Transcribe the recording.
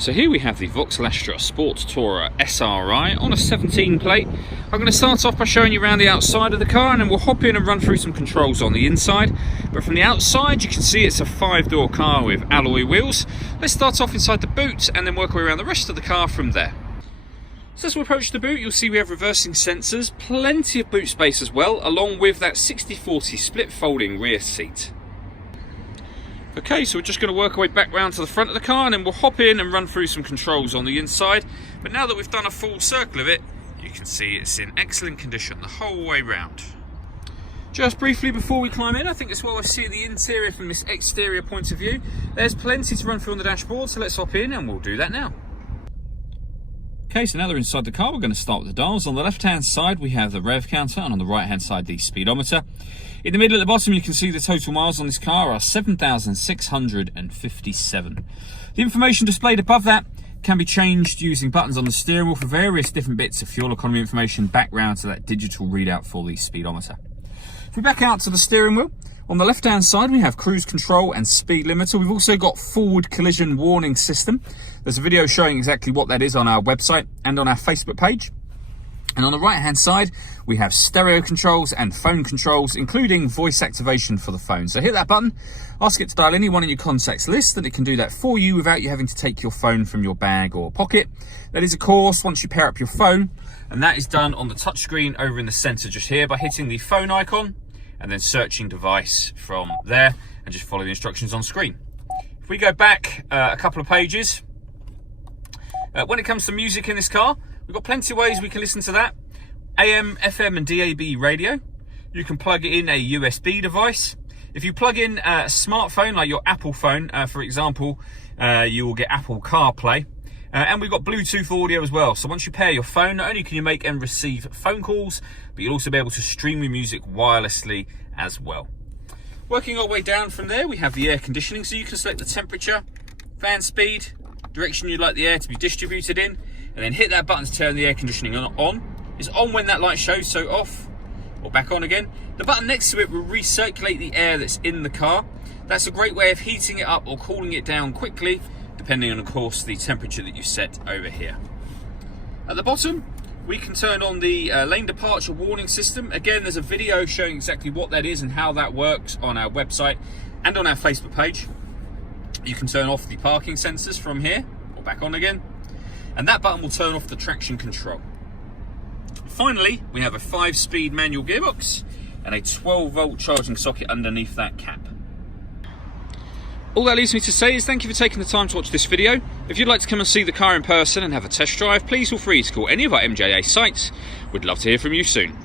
So here we have the Vauxhall Astra Sport Tourer SRI on a 17 plate. I'm going to start off by showing you around the outside of the car, and then we'll hop in and run through some controls on the inside. But from the outside you can see it's a 5-door car with alloy wheels. Let's start off inside the boot and then work our way around the rest of the car from there. So as we approach the boot, you'll see we have reversing sensors, plenty of boot space as well, along with that 60/40 split folding rear seat. Okay, so we're just going to work our way back round to the front of the car, and then we'll hop in and run through some controls on the inside. But now that we've done a full circle of it, you can see it's in excellent condition the whole way round. Just briefly before we climb in, I think it's well I see the interior from this exterior point of view. There's plenty to run through on the dashboard, so let's hop in and we'll do that now. Okay, so now they're inside the car, we're going to start with the dials. On the left-hand side, we have the rev counter, and on the right-hand side, the speedometer. In the middle at the bottom, you can see the total miles on this car are 7,657. The information displayed above that can be changed using buttons on the steering wheel for various different bits of fuel economy information back round to that digital readout for the speedometer. If we back out to the steering wheel, on the left-hand side, we have cruise control and speed limiter. We've also got forward collision warning system. There's a video showing exactly what that is on our website and on our Facebook page. And on the right-hand side, we have stereo controls and phone controls, including voice activation for the phone. So hit that button, ask it to dial anyone in your contacts list, and it can do that for you without you having to take your phone from your bag or pocket. That is, of course, once you pair up your phone, and that is done on the touchscreen over in the center just here by hitting the phone icon and then searching device from there and just follow the instructions on screen. If we go back a couple of pages, when it comes to music in this car, we've got plenty of ways we can listen to that. AM, FM and DAB radio. You can plug in a USB device. If you plug in a smartphone like your Apple phone, for example, you will get Apple CarPlay. And we've got Bluetooth audio as well. So once you pair your phone, not only can you make and receive phone calls, but you'll also be able to stream your music wirelessly as well. Working our way down from there, we have the air conditioning. So you can select the temperature, fan speed, direction you'd like the air to be distributed in, and then hit that button to turn the air conditioning on. It's on when that light shows, so off or back on again. The button next to it will recirculate the air that's in the car. That's a great way of heating it up or cooling it down quickly, depending on, of course, the temperature that you set over here. At the bottom, we can turn on the lane departure warning system. Again, there's a video showing exactly what that is and how that works on our website and on our Facebook page. You can turn off the parking sensors from here or back on again, and that button will turn off the traction control. Finally, we have a 5-speed manual gearbox and a 12-volt charging socket underneath that cap. All that leaves me to say is thank you for taking the time to watch this video. If you'd like to come and see the car in person and have a test drive, please feel free to call any of our MJA sites. We'd love to hear from you soon.